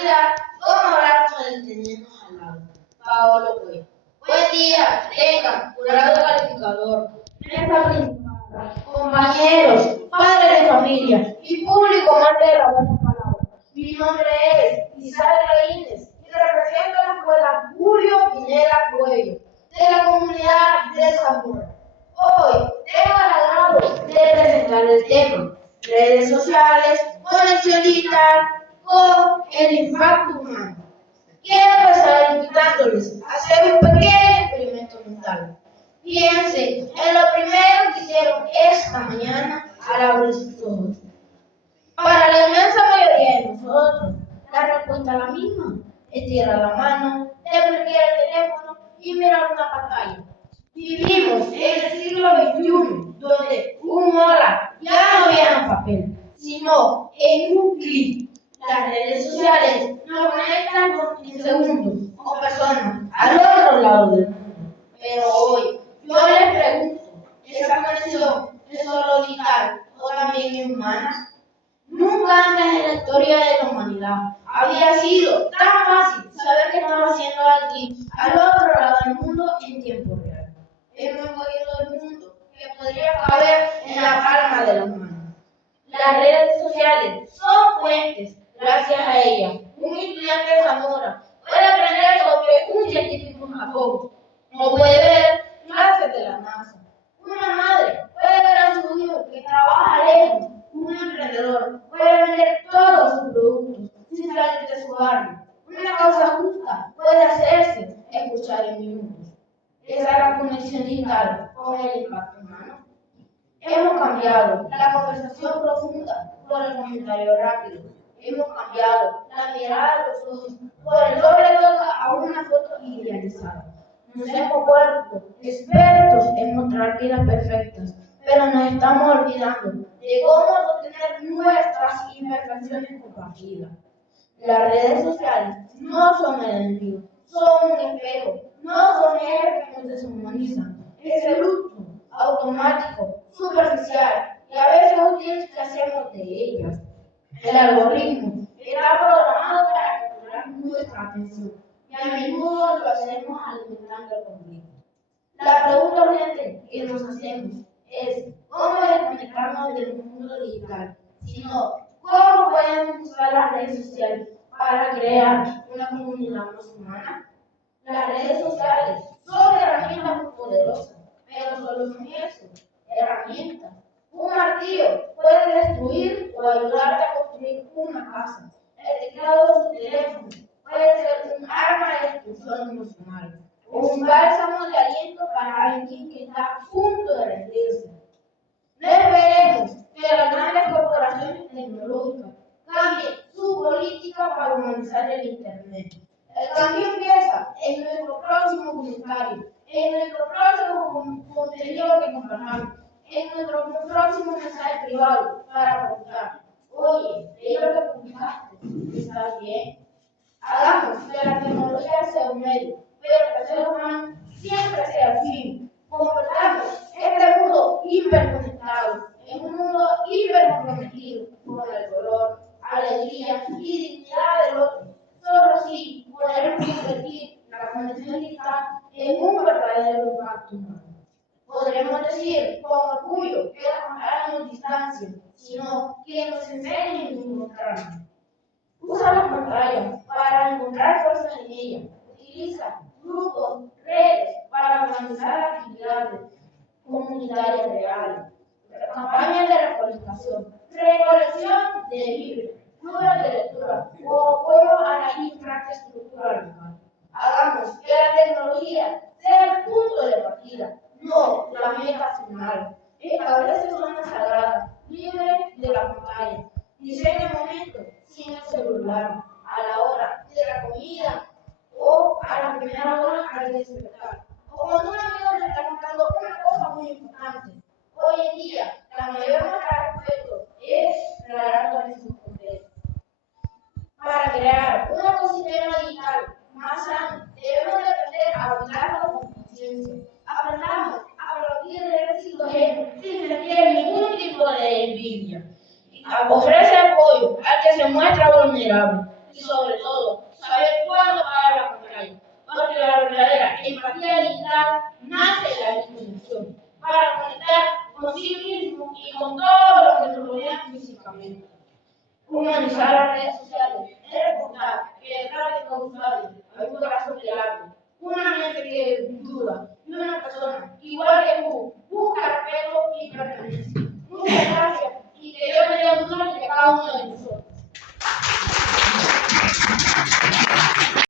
oportunidad, vamos a hablar con el que tenemos al lado, Paolo Cuello. Buen día, tengan, jurado calificador, mesa principal, compañeros, padres de familia y público amante de la buena palabra. Mi nombre es Isabel Reínez y represento a la escuela Julio Pineda Cuello de la comunidad de Zamora. Hoy tengo el agrado de presentar el tema redes sociales, conexión digital con el impacto humano. Quiero empezar invitándoles a hacer un pequeño experimento mental. Piensen en lo primero que hicieron esta mañana al abrir sus ojos. Para la inmensa mayoría de nosotros, la respuesta es la misma. Estirar la mano, desbloquear el teléfono y mirar una pantalla. Vivimos en el siglo XXI, donde un hola ya no viene en papel, sino en un clic. Las redes sociales nos conectan en segundos con personas al otro lado del mundo. Pero hoy, yo les pregunto, ¿esa conexión es solo digital o también es humana? Nunca antes en la historia de la humanidad había sido tan fácil saber qué estaba haciendo alguien al otro lado del mundo en tiempo real. Hemos cogido el mundo que podría caber en la palma de la mano. Las redes sociales son puentes. Gracias a ellas, un estudiante de Zamora puede aprender sobre un científico en Japón. No puede ver clases de la NASA. Una madre puede ver a su hijo que trabaja lejos. Un emprendedor puede vender todos sus productos sin salir de su barrio. Una causa justa puede hacerse escuchar en minutos. Esa es la conexión digital con el impacto humano. Hemos cambiado la conversación profunda por el comentario rápido. Hemos cambiado la mirada de los ojos por el doble toque a una foto idealizada. Nos hemos vuelto expertos en mostrar vidas perfectas, pero nos estamos olvidando de cómo sostener nuestras imperfecciones compartidas. Las redes sociales no son el enemigo, son un espejo, no son ejes que nos deshumanizan. Es el uso automático, superficial y a veces útil que hacemos de ellas. El algoritmo está programado para capturar nuestra atención y a menudo lo hacemos alimentando el conflicto. La pregunta urgente que nos hacemos es cómo desconectarnos del mundo digital, sino cómo podemos usar las redes sociales para crear una comunidad más humana. Las redes sociales son herramientas muy poderosas, pero solo son eso, herramientas. Un martillo puede destruir o ayudarte a construir una casa. El teclado de su teléfono puede ser un arma de destrucción emocional o un bálsamo de aliento para alguien que está a punto de rendirse. No esperemos que las grandes corporaciones tecnológicas cambien su política para humanizar el Internet. El cambio empieza en nuestro próximo comentario, en nuestro próximo contenido que compartamos, en nuestro próximo mensaje privado para preguntar: oye, ¿leí lo que publicaste? ¿Estás bien? Hagamos que la tecnología sea un medio, pero que el ser humano siempre sea el fin. Convertamos este mundo hiperconectado en un mundo hipercomprometido con el dolor, alegría y dignidad del otro. Solo así podremos convertir la conexión digital en un verdadero impacto humano. Podremos decir con orgullo que las pantallas nos distancian, sino que nos enseñan a encontrarnos. Usa las pantallas para encontrar fuerzas en ellas. Utiliza grupos, redes para organizar actividades comunitarias reales. Campañas de reforestación, recolección de libros, clubes de lectura o apoyo a la infraestructura local. Hagamos que la tecnología sea el punto de partida, no la meta final. Establece zonas sagradas, libres de la pantalla. Diseña momentos sin el celular, a la hora de la comida o a la primera hora al despertar. O cuando un amigo le está contando una cosa muy importante. Hoy en día, la mayor marca de respeto es regalar dones sus poderes. Para crear un ecosistema digital más sano, debemos de aprender a hablarlo con conciencia. Aprendamos a aplaudir el éxito ajeno sin sentir ningún tipo de envidia. Ofrece apoyo al que se muestra vulnerable. y sobre todo, saber cuándo pagar la pantalla. Porque la verdadera empatía digital nace de la disposición para conectar consigo mismo y con todo lo que nos rodea físicamente. Humanizar las redes sociales es recordar que detrás de cada usuario hay un corazón que late, una mente que duda y una persona igual que tú busca respeto y pertenencia. Muchas gracias y que Dios me dé un don de cada uno de